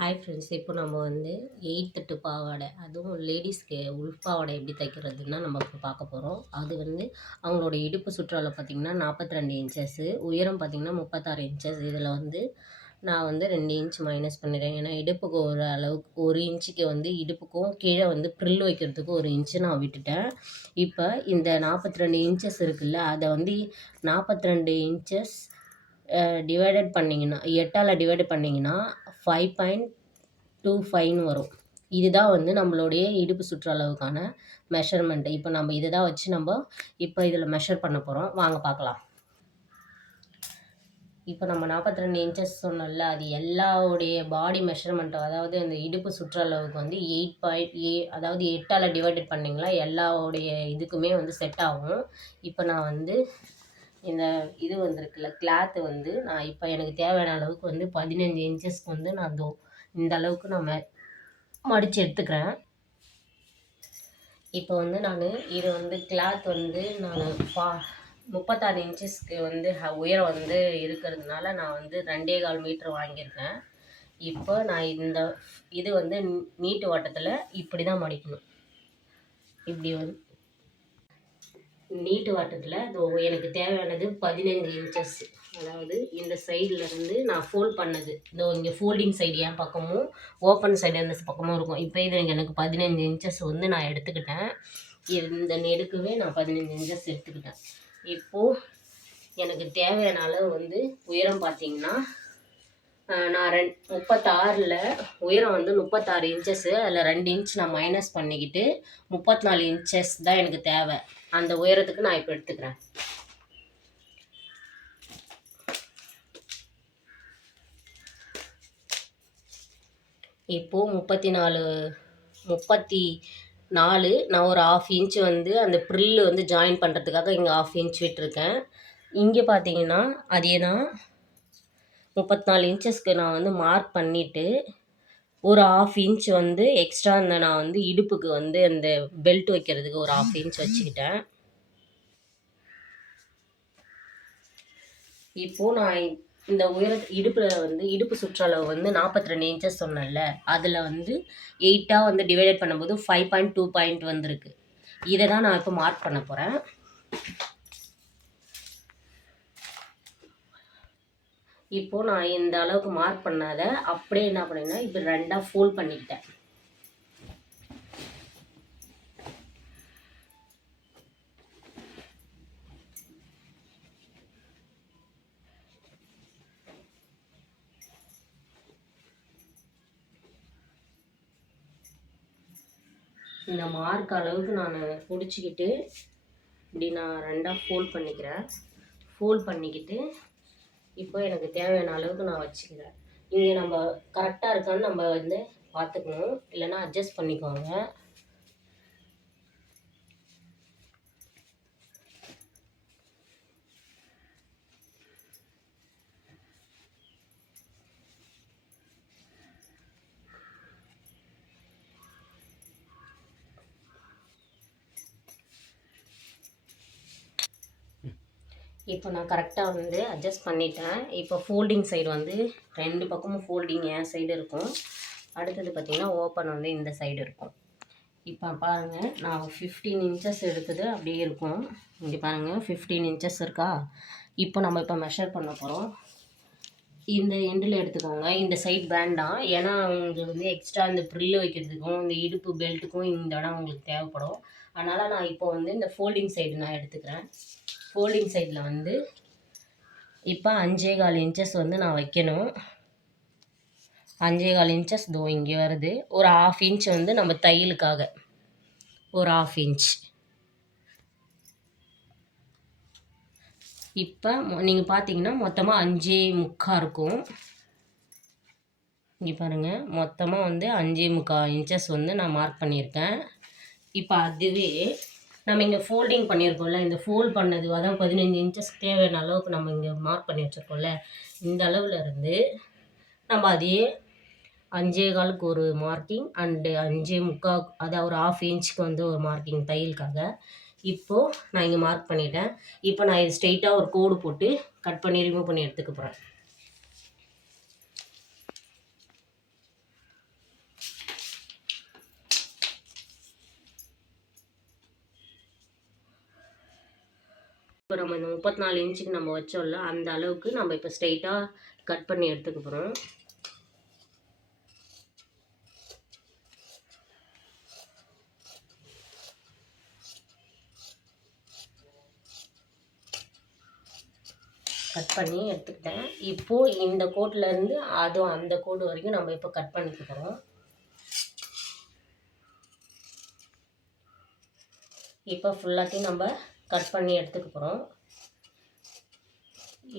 Hi friends, இப்போ நம்ம வந்து 8 பாவாடை, அதுவும் லேடிஸ்க்கு உள்பாவாடை எப்படி தைக்கிறதுன்னா நம்ம இப்போ பார்க்க போகிறோம். அது வந்து அவங்களோட இடுப்பு சுற்றளவு பார்த்திங்கன்னா 42 இன்ச்சஸ்ஸு, உயரம் பார்த்திங்கன்னா 36 இன்ச்சஸ். இதில் வந்து நான் வந்து 2 இன்ச் மைனஸ் பண்ணிடுறேன். ஏன்னா இடுப்புக்கு ஒரு அளவுக்கு 1 இன்ச்சுக்கு வந்து இடுப்புக்கும் கீழே வந்து ப்ரில் வைக்கிறதுக்கு 1 இன்ச்சு நான் விட்டுட்டேன். இப்போ இந்த 42 இன்ச்சஸ் இருக்குல்ல, அதை வந்து 42 இன்ச்சஸ் டிவைடட் பண்ணிங்கன்னா 8ஆல் டிவைட் பண்ணிங்கன்னா 5.25ன்னு வரும். இதுதான் வந்து நம்மளுடைய இடுப்பு சுற்றளவுக்கான மெஷர்மெண்ட்டு. இப்போ நம்ம இதை தான் வச்சு நம்ம இப்போ இதில் மெஷர் பண்ண போகிறோம். வாங்க பார்க்கலாம். இப்போ நம்ம 42 இன்ச்சஸ் சொன்னோம்ல, அது எல்லாவுடைய பாடி மெஷர்மெண்ட்டும், அதாவது அந்த இடுப்பு சுற்றளவுக்கு வந்து 8.8, அதாவது 8ஆல் டிவைடட் பண்ணிங்களா எல்லாவுடைய இதுக்குமே வந்து செட் ஆகும். இப்போ நான் வந்து இந்த இது வந்திருக்குல்ல கிளாத்து வந்து நான் இப்போ எனக்கு தேவையான அளவுக்கு வந்து 15 இன்ச்சஸ்க்கு வந்து நான் இந்த அளவுக்கு நான் மடித்து எடுத்துக்கிறேன். இப்போ வந்து நான் இது வந்து கிளாத் வந்து நான் 36 இன்ச்சஸ்க்கு வந்து உயரம் வந்து இருக்கிறதுனால நான் வந்து 2.25 மீட்டர் வாங்கியிருக்கேன். இப்போ நான் இது வந்து நீட்டு வட்டத்தில் இப்படி தான் மடிக்கணும். இப்படி வந்து நீட்டு வாட்டத்தில் எனக்கு தேவையானது 15 இன்ச்சஸ். அதாவது இந்த சைட்லேருந்து நான் ஃபோல்ட் பண்ணது, இங்கே ஃபோல்டிங் சைடு என் பக்கமும் ஓப்பன் சைடு அந்த பக்கமும் இருக்கும். இப்போ இது எனக்கு 15 இன்ச்சஸ் வந்து நான் எடுத்துக்கிட்டேன். இந்த நெடுக்குவே நான் 15 இன்ச்சஸ் எடுத்துக்கிட்டேன். இப்போது எனக்கு தேவையான அளவு வந்து உயரம் பார்த்திங்கன்னா நான் 36ல் உயரம் வந்து 36 இன்ச்சஸ்ஸு. அதில் 2 இன்ச் நான் மைனஸ் பண்ணிக்கிட்டு 34 இன்ச்சஸ் தான் எனக்கு தேவை. அந்த உயரத்துக்கு நான் இப்போ எடுத்துக்கிறேன். இப்போது 34 நான் ஒரு 1/2 இன்ச் வந்து அந்த ப்ரில்லு வந்து ஜாயின் பண்ணுறதுக்காக இங்கே 1/2 இன்ச் விட்டுருக்கேன். இங்கே பார்த்தீங்கன்னா அதே தான் 34 இன்ச்சஸ்க்கு நான் வந்து மார்க் பண்ணிவிட்டு ஒரு 1/2 இன்ச் வந்து எக்ஸ்ட்ரா நான் வந்து இடுப்புக்கு வந்து அந்த பெல்ட் வைக்கிறதுக்கு ஒரு 1/2 இன்ச் வச்சுக்கிட்டேன். இப்போது நான் இந்த இடுப்பில் வந்து இடுப்பு சுற்றளவு வந்து 42 இன்ச்சஸ் சொன்னேன்ல, அதில் வந்து 8ஆக வந்து டிவைடட் பண்ணும்போது 5.2 வந்திருக்கு. இதை தான் நான் இப்போ மார்க் பண்ண போகிறேன். இப்போது நான் இந்த அளவுக்கு மார்க் பண்ணாத அப்படியே என்ன பண்ணேன்னா இப்போ 2ஆக ஃபோல்ட் பண்ணிக்கிட்டேன். இந்த மார்க் அளவுக்கு நான் பிடிச்சிக்கிட்டு இப்படி நான் 2ஆக ஃபோல்ட் பண்ணிக்கிறேன். ஃபோல்ட் பண்ணிக்கிட்டு இப்போ எனக்கு தேவையான அளவுக்கு நான் வச்சுக்கிறேன். இங்கே நம்ம கரெக்டாக இருக்கான்னு நம்ம வந்து பார்த்துக்கணும், இல்லைன்னா அட்ஜஸ்ட் பண்ணிக்கோங்க. இப்போ நான் கரெக்டாக வந்து அட்ஜஸ்ட் பண்ணிட்டேன். இப்போ ஃபோல்டிங் சைடு வந்து 2 பக்கமும் ஃபோல்டிங் என் சைடு இருக்கும். அடுத்தது பார்த்திங்கன்னா ஓப்பன் வந்து இந்த சைடு இருக்கும். இப்போ பாருங்கள், நான் 15 இன்ச்சஸ் எடுத்தது அப்படியே இருக்கும். இங்கே பாருங்கள் 15 இன்ச்சஸ் இருக்கா. இப்போ நம்ம இப்போ மெஷர் பண்ண போகிறோம். இந்த எண்டில் எடுத்துக்கோங்க, இந்த சைட் வேண்டாம். ஏன்னா உங்களுக்கு வந்து எக்ஸ்ட்ரா இந்த ப்ரில்லு வைக்கிறதுக்கும் இந்த இடுப்பு பெல்ட்டுக்கும் இந்த இடம் உங்களுக்கு தேவைப்படும். அதனால் நான் இப்போ வந்து இந்த ஃபோல்டிங் சைடு நான் எடுத்துக்கிறேன். ஃபோல்டிங் சைடில் வந்து இப்போ 5.25 இன்ச்சஸ் வந்து நான் வைக்கணும். 5.25 இன்ச்சஸ் இங்கே வருது. ஒரு 1/2 இன்ச் வந்து நம்ம தையலுக்காக ஒரு 1/2 இன்ச். இப்போ நீங்கள் பார்த்தீங்கன்னா மொத்தமாக 5.25 இருக்கும். இங்கே பாருங்கள், மொத்தமாக வந்து 5.25 இன்ச்சஸ் வந்து நான் மார்க் பண்ணியிருக்கேன். இப்போ அதுவே நம்ம இங்கே ஃபோல்டிங் பண்ணியிருக்கோம்ல, இந்த ஃபோல்ட் பண்ணது அதாவது 15 இன்ச்சஸ் தேவையான அளவுக்கு நம்ம இங்கே மார்க் பண்ணி வச்சுருக்கோம்ல, இந்த அளவில் இருந்து நம்ம அதே 5.25க்கு ஒரு மார்க்கிங் அண்டு 5.25 அதாவது ஒரு 1/2 இன்ச்சுக்கு வந்து ஒரு மார்க்கிங் தையலுக்காக. இப்போது நான் இங்கே மார்க் பண்ணிட்டேன். இப்போ நான் இது ஸ்ட்ரெயிட்டாக ஒரு கோடு போட்டு கட் பண்ணி ரிமூவ் பண்ணி எடுத்துக்க போகிறேன். இப்போ நம்ம இந்த 34 இன்ச்சுக்கு நம்ம வச்சோம்ல அந்த அளவுக்கு நம்ம இப்போ ஸ்ட்ரைட்டாக கட் பண்ணி எடுத்துக்க போகிறோம். கட் பண்ணி எடுத்துக்கிட்டேன். இப்போது இந்த கோட்லேருந்து அதுவும் அந்த கோடு வரைக்கும் நம்ம இப்போ கட் பண்ணிக்க போகிறோம். இப்போ ஃபுல்லாத்தையும் நம்ம கட் பண்ணி எடுத்துக்க போகிறோம்.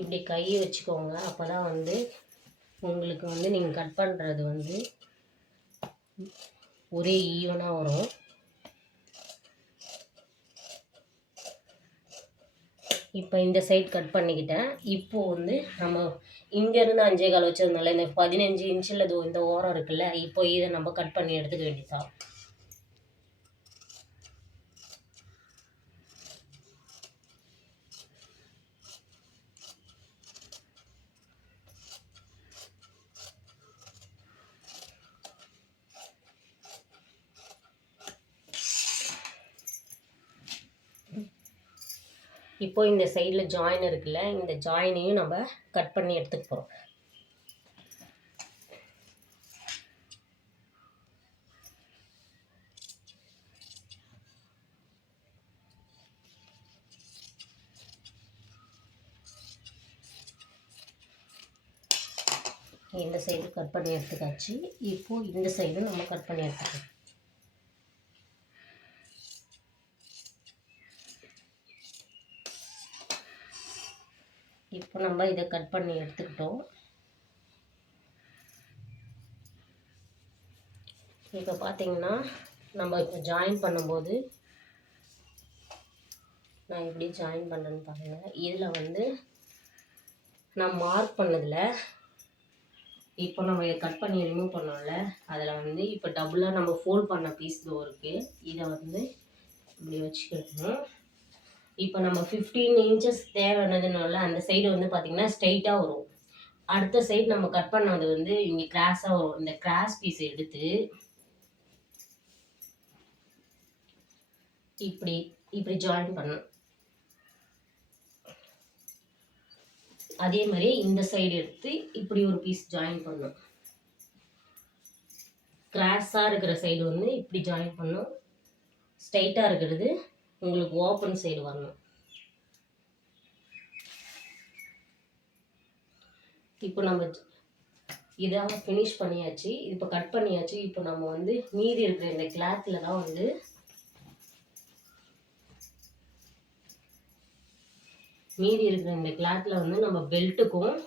இப்படி கையை வச்சுக்கோங்க, அப்போ தான் வந்து உங்களுக்கு வந்து நீங்கள் கட் பண்ணுறது வந்து ஒரே ஈவனாக வரும். இப்போ இந்த சைட் கட் பண்ணிக்கிட்டேன். இப்போது வந்து நம்ம இங்கேருந்து 5.25 வச்சுருந்தோம்ல, இந்த 15 இன்ச்சில் இந்த ஓரம் இருக்குல்ல, இப்போ இதை நம்ம கட் பண்ணி எடுத்துக்க வேண்டியதான். இப்போ இந்த சைடில் ஜாயின் இருக்குல்ல, இந்த ஜாயினையும் நம்ம கட் பண்ணி எடுத்துக்க போகிறோம். இந்த சைடு கட் பண்ணி எடுத்துக்காச்சு. இப்போது இந்த சைடும் நம்ம கட் பண்ணி எடுத்துக்கலாம். இப்போ நம்ம இதை கட் பண்ணி எடுத்துக்கிட்டோம். இப்போ பார்த்தீங்கன்னா நம்ம இப்போ ஜாயின் பண்ணும்போது நான் எப்படி ஜாயின் பண்ணேன்னு பாருங்கள். இதில் வந்து நான் மார்க் பண்ணதில் இப்போ நம்ம இதை கட் பண்ணி ரிமூவ் பண்ணோம்ல, அதில் வந்து இப்போ டபுளாக நம்ம ஃபோல்ட் பண்ண பீஸ் இருக்குது. இதை வந்து இப்படி வச்சுக்கணும். இப்போ நம்ம 15 இன்ச்சஸ் தேவையானதுனால அந்த சைடு வந்து பார்த்திங்கன்னா ஸ்ட்ரைட்டாக வரும். அடுத்த சைடு நம்ம கட் பண்ணது வந்து இங்கே கிராஸாக வரும். இந்த கிராஸ் பீஸை எடுத்து இப்படி இப்படி ஜாயின் பண்ணணும். அதே மாதிரி இந்த சைடு எடுத்து இப்படி ஒரு பீஸ் ஜாயின் பண்ணணும். கிராஸாக இருக்கிற சைடு வந்து இப்படி ஜாயின் பண்ணணும். ஸ்ட்ரைட்டாக இருக்கிறது உங்களுக்கு ஓப்பன் சைடு வரணும். இப்போ நம்ம இதாக ஃபினிஷ் பண்ணியாச்சு. இப்போ கட் பண்ணியாச்சு. இப்போ நம்ம வந்து மீதி இருக்கிற இந்த கிளாத்தில் தான் வந்து நம்ம பெல்ட்டுக்கும்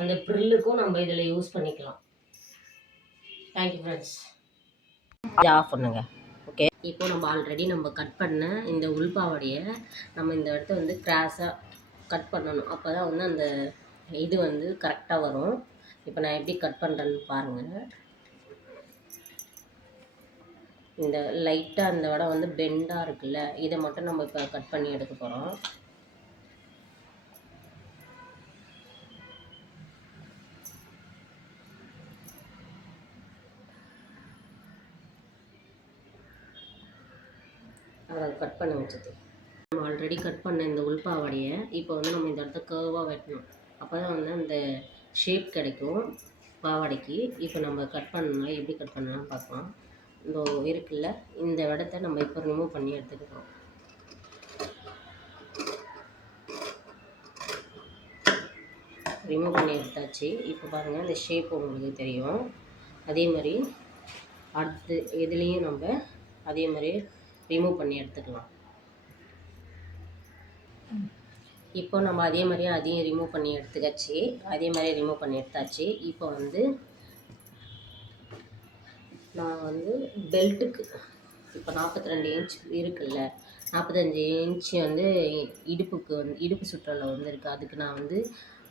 அந்த ப்ரில்லுக்கும் நம்ம இதில் யூஸ் பண்ணிக்கலாம். Thank you friends. இதை ஆஃப் பண்ணுங்க. ஓகே, இப்போ நம்ம ஆல்ரெடி நம்ம கட் பண்ண இந்த உள்பாவடையை நம்ம இந்த இடத்த வந்து கிராஸாக கட் பண்ணணும். அப்போ தான் வந்து அந்த இது வந்து கரெக்டாக வரும். இப்போ நான் எப்படி கட் பண்ணுறேன்னு பாருங்கள். இந்த லைட்டாக அந்த இடம் வந்து பெண்டாக இருக்குல்ல, இதை மட்டும் நம்ம இப்போ கட் பண்ணி எடுக்க போகிறோம். அதை கட் பண்ண வச்சது நம்ம ஆல்ரெடி கட் பண்ண இந்த உள்பாவடையை இப்போ வந்து நம்ம இந்த இடத்த கர்வாக வெட்டணும். அப்போ தான் வந்து அந்த ஷேப் கிடைக்கும் பாவாடைக்கு. இப்போ நம்ம கட் பண்ணணும். எப்படி கட் பண்ணலாம்னு பார்க்கலாம். இந்த இருக்குல்ல, இந்த இடத்த நம்ம இப்போ ரிமூவ் பண்ணி எடுத்துக்கிறோம். ரிமூவ் பண்ணி எடுத்தாச்சு. இப்போ பாருங்கள், இந்த ஷேப் உங்களுக்கு தெரியும். அதே மாதிரி அடுத்து இதுலேயும் நம்ம அதே மாதிரி ரிமூவ் பண்ணி எடுத்துக்கலாம். இப்போ நம்ம அதே மாதிரியே அதையும் ரிமூவ் பண்ணி எடுத்துக்காச்சு. அதே மாதிரி ரிமூவ் பண்ணி எடுத்தாச்சு. இப்போ வந்து நான் வந்து பெல்ட்டுக்கு இப்போ 42 இன்ச் இருக்குல்ல, 45 இன்ச்சு வந்து இடுப்புக்கு வந்து இடுப்பு சுற்றளவு வந்து இருக்குது. அதுக்கு நான் வந்து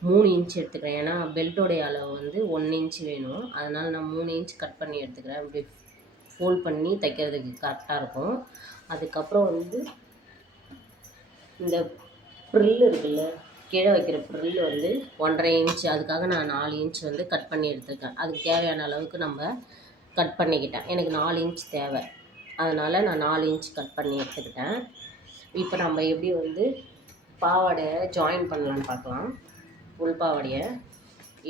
3 இன்ச் எடுத்துக்கிறேன். ஏன்னா பெல்ட்டோடைய அளவு வந்து 1 இன்ச் வேணும். அதனால் நான் 3 இன்ச் கட் பண்ணி எடுத்துக்கிறேன். இப்படி ஃபோல்ட் பண்ணி தைக்கிறதுக்கு கரெக்டாக இருக்கும். அதுக்கப்புறம் வந்து இந்த ப்ரில் இருக்குல்ல, கீழே வைக்கிற ப்ரில் வந்து 1.5 இன்ச், அதுக்காக நான் 4 இன்ச் வந்து கட் பண்ணி எடுத்துருக்கேன். அதுக்கு தேவையான அளவுக்கு நம்ம கட் பண்ணிக்கிட்டேன். எனக்கு 4 இன்ச் தேவை, அதனால் நான் 4 இன்ச் கட் பண்ணி எடுத்துக்கிட்டேன். இப்போ நம்ம எப்படி வந்து பாவாடையை ஜாயின் பண்ணலான்னு பார்க்கலாம். உள் பாவாடையை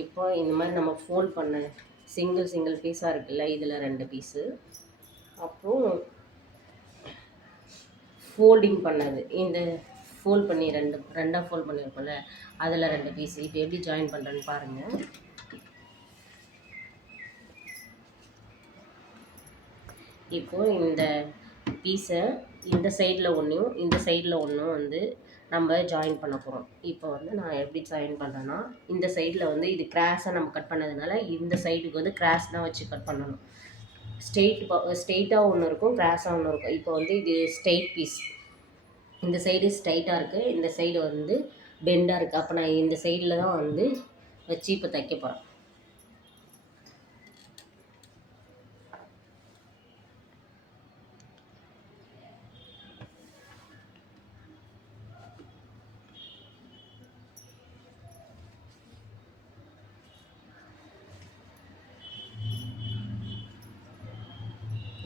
இப்போ இந்த மாதிரி நம்ம ஃபோல்ட் பண்ண சிங்கிள் பீஸாக இருக்குல்ல, இதில் 2 பீஸு, அப்புறம் ஃபோல்டிங் பண்ணது இந்த ஃபோல்ட் பண்ணி ரெண்டாக ஃபோல்ட் பண்ணியிருக்கோம்ல, அதில் 2 பீஸு. இப்போ எப்படி ஜாயின் பண்ணுறேன்னு பாருங்கள். இப்போது இந்த பீஸை இந்த சைடில் ஒன்றையும் இந்த சைடில் ஒன்றும் வந்து நம்ம ஜாயின் பண்ண போகிறோம். இப்போ வந்து நான் எப்படி ஜாயின் பண்ணுறேன்னா, இந்த சைடில் வந்து இது கிராஸாக நம்ம கட் பண்ணதுனால இந்த சைடுக்கு வந்து கிராஸ் தான் வச்சு கட் பண்ணணும். ஸ்ட்ரெயிட்டாக ஒன்று இருக்கும், கிராஸாக ஒன்று இருக்கும். இப்போ வந்து இது ஸ்ட்ரெயிட் பீஸ், இந்த சைடு ஸ்ட்ரைட்டாக இருக்குது, இந்த சைடு வந்து பெண்டாக இருக்குது. அப்போ நான் இந்த சைடில் தான் வந்து வச்சு இப்போ தைக்க போகிறேன்.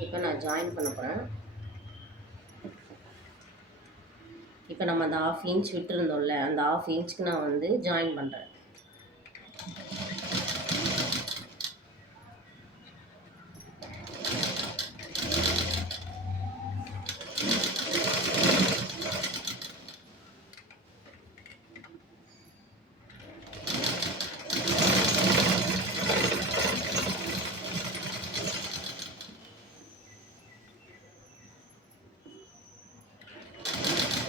இப்போ நான் ஜாயின் பண்ண போகிறேன். இப்போ நம்ம அந்த 1/2 இன்ச் விட்டுருந்தோம்ல, அந்த 1/2 இன்ச்சுக்கு நான் வந்து ஜாயின் பண்ணுறேன்.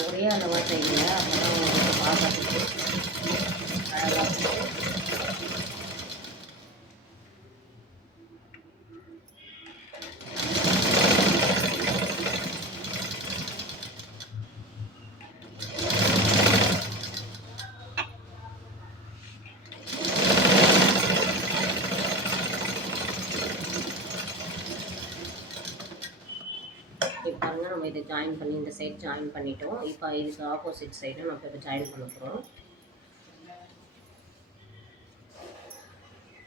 ஒரே அளவாக செய்யுங்க, அப்போ தான் உங்களுக்கு பார்க்கறதுக்கு அழகாக இருக்கும். இப்போ பாருங்கள், நம்ம இதை ஜாயின் பண்ணி இந்த சைடு ஜாயின் பண்ணிட்டோம். இப்போ இதுக்கு ஆப்போசிட் சைடும் நம்ம இப்போ ஜாயின் பண்ண போகிறோம்.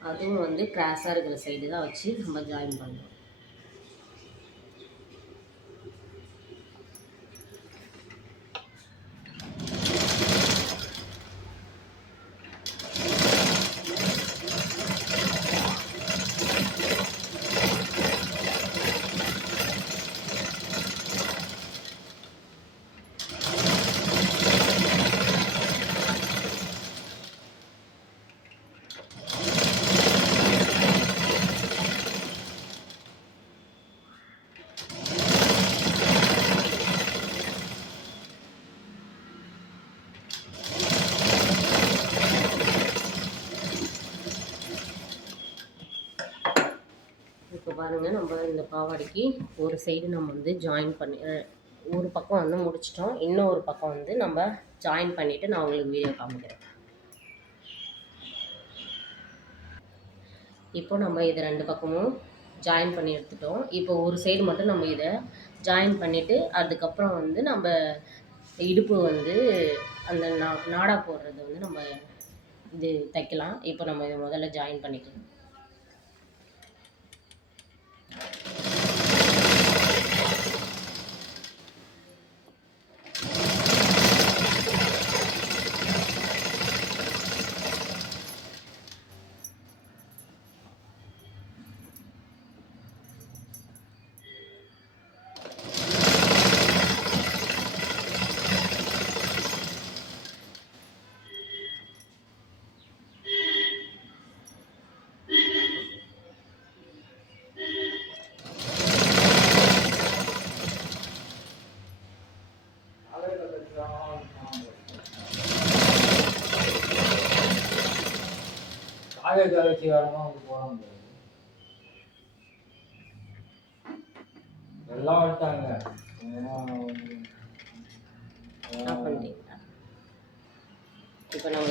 அதுவும் வந்து கிராஸாக இருக்கிற சைடு தான் வச்சு நம்ம ஜாயின் பண்ணுறோம். இப்போ பாருங்கள், நம்ம இந்த பாவாடைக்கு ஒரு சைடு நம்ம வந்து ஜாயின் பண்ணி ஒரு பக்கம் வந்து முடிச்சிட்டோம். இன்னொரு பக்கம் வந்து நம்ம ஜாயின் பண்ணிவிட்டு நான் உங்களுக்கு வீடியோ காமிக்கிறேன். இப்போ நம்ம இதை 2 பக்கமும் ஜாயின் பண்ணி எடுத்துட்டோம். இப்போ ஒரு சைடு மட்டும் நம்ம இதை ஜாயின் பண்ணிவிட்டு அதுக்கப்புறம் வந்து நம்ம இடுப்பு வந்து அந்த நாடா போடுறது வந்து நம்ம இது தைக்கலாம். இப்போ நம்ம இதை முதல்ல ஜாயின் பண்ணிக்கலாம். எல்லாம் வந்துட்டாங்க. இப்போ நம்ம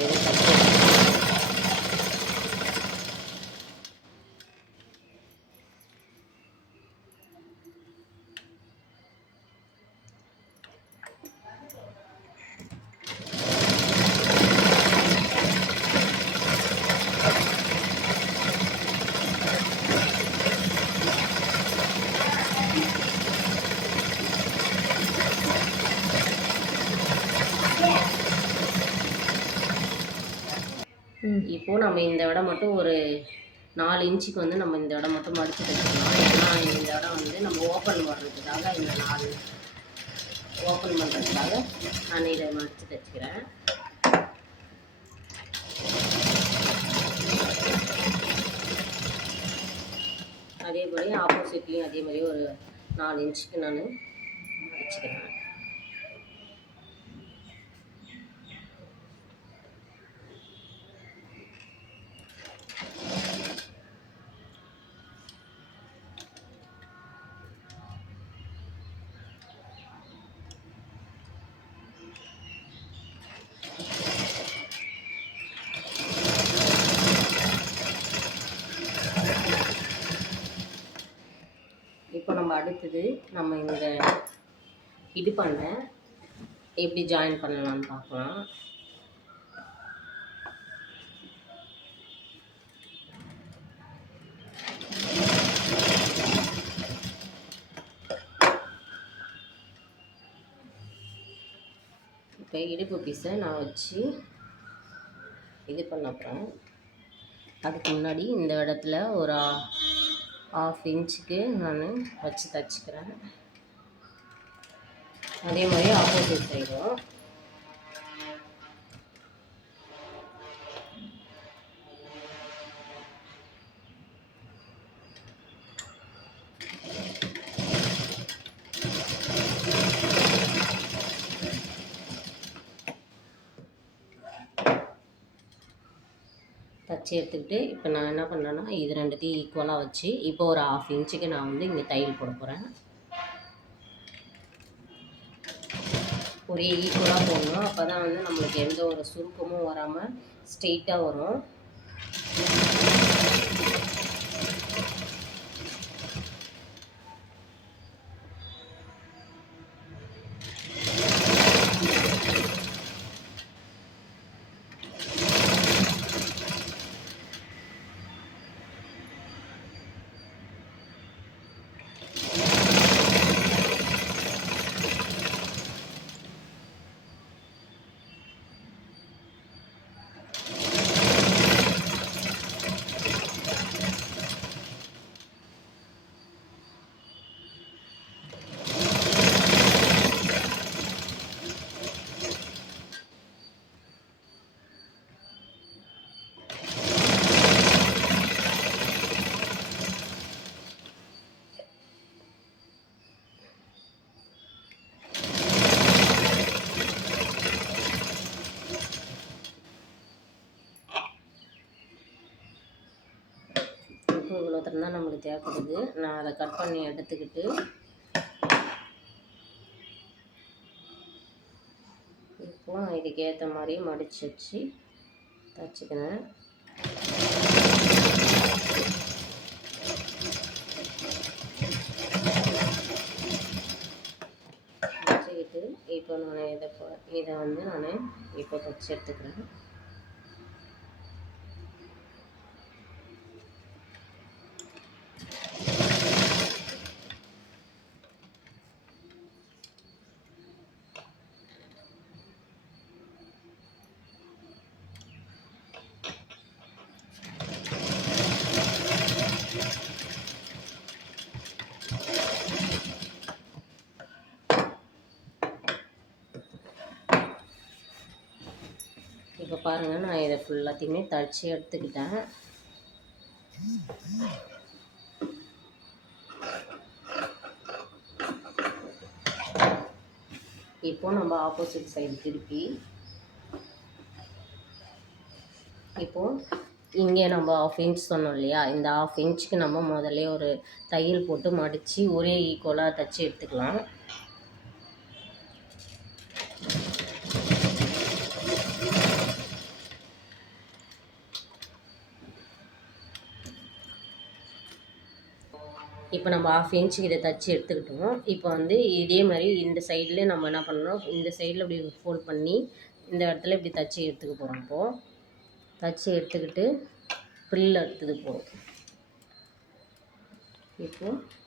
Yeah. இப்போது நம்ம இந்த இடம் மட்டும் ஒரு 4 இன்ச்சுக்கு வந்து நம்ம இந்த இடம் மட்டும் மடித்து தைச்சிக்கலாம். ஏன்னா இந்த இடம் வந்து நம்ம ஓப்பன் பண்ணுறதுக்காக இந்த 4 ஓப்பன் பண்ணுறதுக்காக நான் இதை மடித்து தைச்சிக்கிறேன். அதேபடி ஆப்போசிட்லேயும் அதே மாதிரி ஒரு 4 இன்ச்சுக்கு நான் மடிச்சுக்கிறேன். இப்போ நம்ம அடுத்தது நம்ம இந்த இடுப்பண்டை எப்படி ஜாயின் பண்ணலாம்னு பார்க்கலாம். இப்போ இடுப்பு பீஸை நான் வச்சு இது பண்ண போகிறேன். அதுக்கு முன்னாடி இந்த இடத்துல ஒரு 1/2 இன்ச்சுக்கு நான் வச்சு தைச்சிக்கிறேன். அதே மாதிரி ஆப்போசிட் சைடும் தச்சு எடுத்துக்கிட்டு இப்போ நான் என்ன பண்ணேன்னா இது ரெண்டுத்தையும் ஈக்குவலாக வச்சு இப்போ ஒரு 1/2 இன்ச்சுக்கு நான் வந்து இங்கே தையல் போட போகிறேன். ஒரே ஈக்குவலாக போடணும். அப்போ தான் வந்து நம்மளுக்கு எந்த ஒரு சுருக்கமும் வராமல் ஸ்ட்ரெயிட்டாக வரும். இவ்வளோ தரம் தான் நம்மளுக்கு தேவைப்படுது. நான் அதை கட் பண்ணி எடுத்துக்கிட்டு இப்போ நான் இதுக்கு ஏற்ற மாதிரி மடித்து வச்சு தச்சுக்கிறேன். வச்சுக்கிட்டு இப்போ நான் இதை வந்து நான் இப்போ தச்சு எடுத்துக்கிறேன். இப்போ பாருங்கள், நான் இதை ஃபுல்லாத்தையுமே தச்சு எடுத்துக்கிட்டேன். இப்போ நம்ம ஆப்போசிட் சைடு திருப்பி இப்போது இங்கே நம்ம 1/2 இன்ச் சொன்னோம் இல்லையா, இந்த 1/2 இன்ச்சுக்கு நம்ம முதல்ல ஒரு தையல் போட்டு மடித்து ஒரே ஈக்குவலாக தச்சு எடுத்துக்கலாம். இப்போ நம்ம 1/2 இன்ச்சுக்கு இதை தச்சு எடுத்துக்கிட்டோம். இப்போ வந்து இதே மாதிரி இந்த சைடில் நம்ம என்ன பண்ணணும், இந்த சைடில் இப்படி ஃபோல்ட் பண்ணி இந்த இடத்துல இப்படி தச்சு எடுத்துக்க போகிறோம். இப்போது தச்சு எடுத்துக்கிட்டு ஃப்ரில் எடுத்துக்க போகிறோம். இப்போது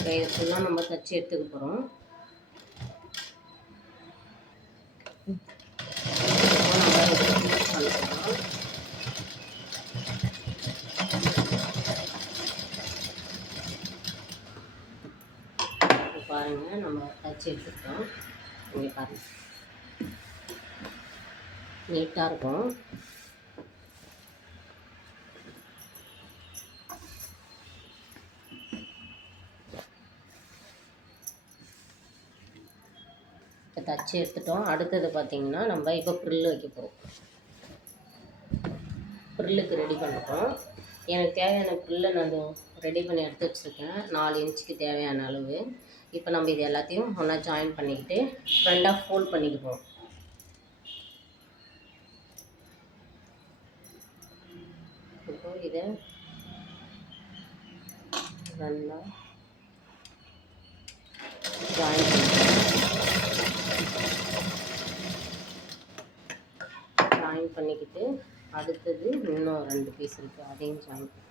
இப்போ இது ஃபுல்லாக நம்ம தச்சு எடுத்துக்க போகிறோம். பாருங்கள், நம்ம தச்சு எடுத்துக்கிட்டோம். இங்கே பாருங்கள், நீட்டாக இருக்கும். இப்போ தச்சு எடுத்துட்டோம். அடுத்தது பார்த்திங்கன்னா நம்ம இப்போ ப்ரில் வைக்க போகிறோம். ப்ரில்லுக்கு ரெடி பண்ணுறோம். எனக்கு தேவையான ப்ரில்லை நான் ரெடி பண்ணி எடுத்து வச்சுருக்கேன், 4 இன்ச்சுக்கு தேவையான அளவு. இப்போ நம்ம இது எல்லாத்தையும் ஒன்றா ஜாயின் பண்ணிக்கிட்டு ஃப்ரண்டாக ஃபோல்ட் பண்ணிக்குவோம். இப்போ இதை நல்லா ஜாயின் பண்ணிக்கிட்டு அடுத்தது இன்னும் 2 பீஸ் இருக்குது, அதையும் ஜாயின் பண்ணி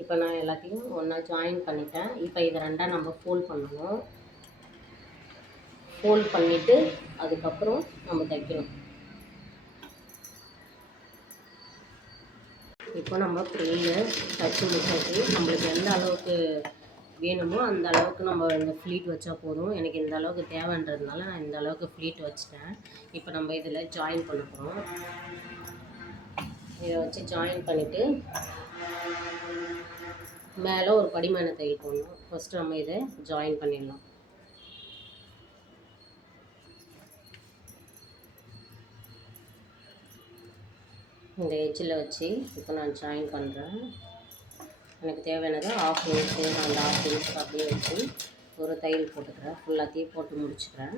இப்போ நான் எல்லாத்தையும் ஒன்றா ஜாயின் பண்ணிட்டேன். இப்போ இதை 2ஆக நம்ம ஃபோல்ட் பண்ணணும். ஃபோல்ட் பண்ணிவிட்டு அதுக்கப்புறம் நம்ம தைக்கணும். இப்போ நம்ம ப்ரில்லை தச்சு முடிச்சாச்சு. நம்மளுக்கு எந்த அளவுக்கு வேணுமோ அந்த அளவுக்கு நம்ம இந்த ஃப்ளீட் வச்சா போதும். எனக்கு இந்த அளவுக்கு தேவைன்றதுனால நான் இந்த அளவுக்கு ஃப்ளீட் வச்சுட்டேன். இப்போ நம்ம இதில் ஜாயின் பண்ண போகிறோம். இதை வச்சு ஜாயின் பண்ணிவிட்டு மேலே ஒரு படிமான தையல் போடணும். ஃபஸ்ட்டு நம்ம இதை ஜாயின் பண்ணிடலாம். இந்த எட்ஜில் வச்சு இப்போ நான் ஜாயின் பண்ணுறேன். எனக்கு தேவையானது 1/2 இன்ச்சு, அந்த 1/2 இன்ச் அப்படியே வச்சு ஒரு தையல் போட்டுக்கிறேன். ஃபுல்லாத்தையும் போட்டு முடிச்சுக்கிறேன்.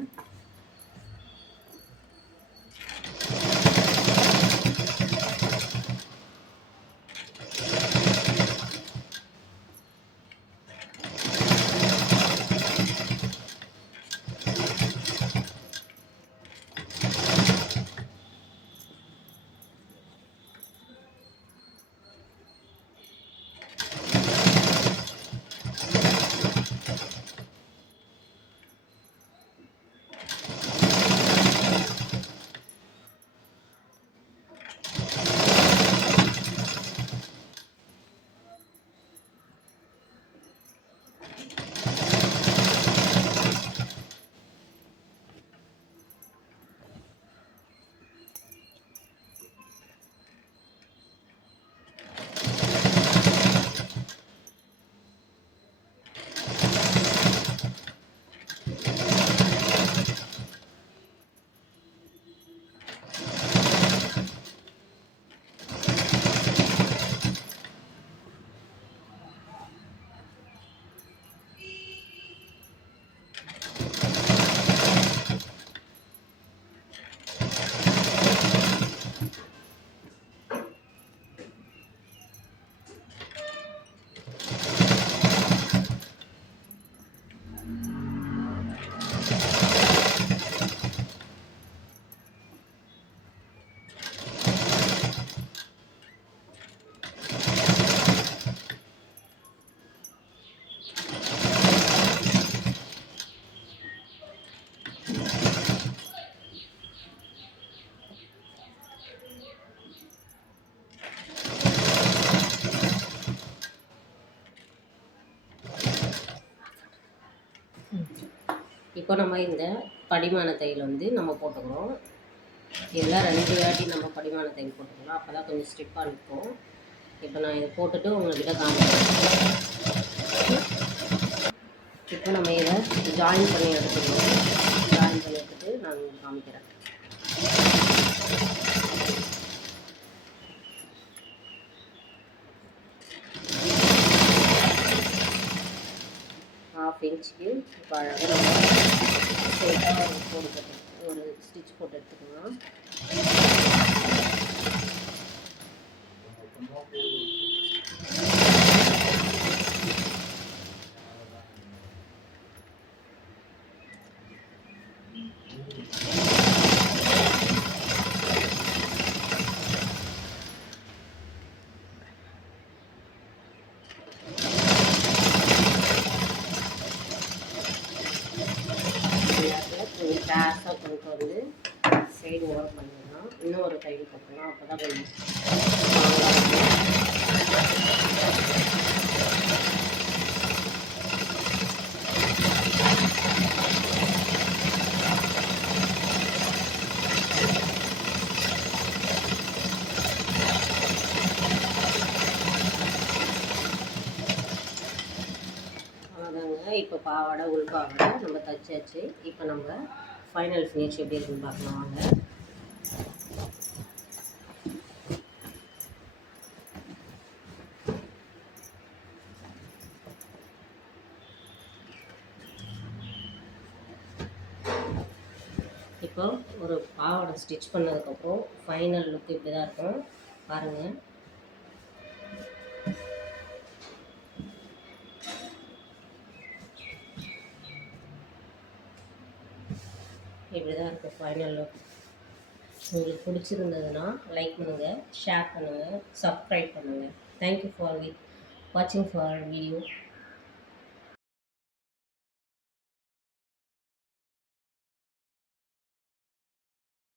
இப்போ நம்ம இந்த படிமான தையல் வந்து நம்ம போட்டுக்கிறோம். இதெல்லாம் 2 வாட்டி நம்ம படிமான தையல் போட்டுக்கலாம். அப்போ தான் கொஞ்சம் ஸ்டிப்பாக இருக்கும். இப்போ நான் இதை போட்டுட்டு உங்கள்கிட்ட காமிக்கிறேன். இப்போ நம்ம இதை ஜாயின் பண்ணி எடுத்துக்கணும். ஜாயின் பண்ணி எடுத்துட்டு நான் உங்களுக்கு காமிக்கிறேன். ½ இன்ச்சுக்கு இப்போ அழகாக நம்ம ஸ்ட்ரெயிட்டாக ஒரு ஸ்டிச் போட்டு எடுத்துக்கலாம். கொஞ்சம் கிராஸாக கொண்டு வந்து சைடு ஓரம் பண்ணிடலாம். இன்னும் ஒரு தையல் போட்டுக்கலாம். அப்போ தான் கொஞ்சம் அவ்வளோதாங்க. இப்போ பாவாடை உள்பாவாடை நம்ம தைச்சாச்சு. இப்போ நம்ம ஃபைனல் ஃபினிஷ் எப்படி இருக்குன்னு பார்க்கலாம் வாங்க. இப்போ ஒரு பாவாடை ஸ்டிச் பண்ணதுக்கப்புறம் ஃபைனல் லுக் இப்படி தான் இருக்கும் பாருங்கள். இப்படி தான் இருக்கும் ஃபைனல் லுக். உங்களுக்கு பிடிச்சிருந்ததுன்னா லைக் பண்ணுங்கள், ஷேர் பண்ணுங்கள், சப்ஸ்கிரைப் பண்ணுங்கள். தேங்க்யூ ஃபார் வாட்சிங் ஃபார் வீடியோ.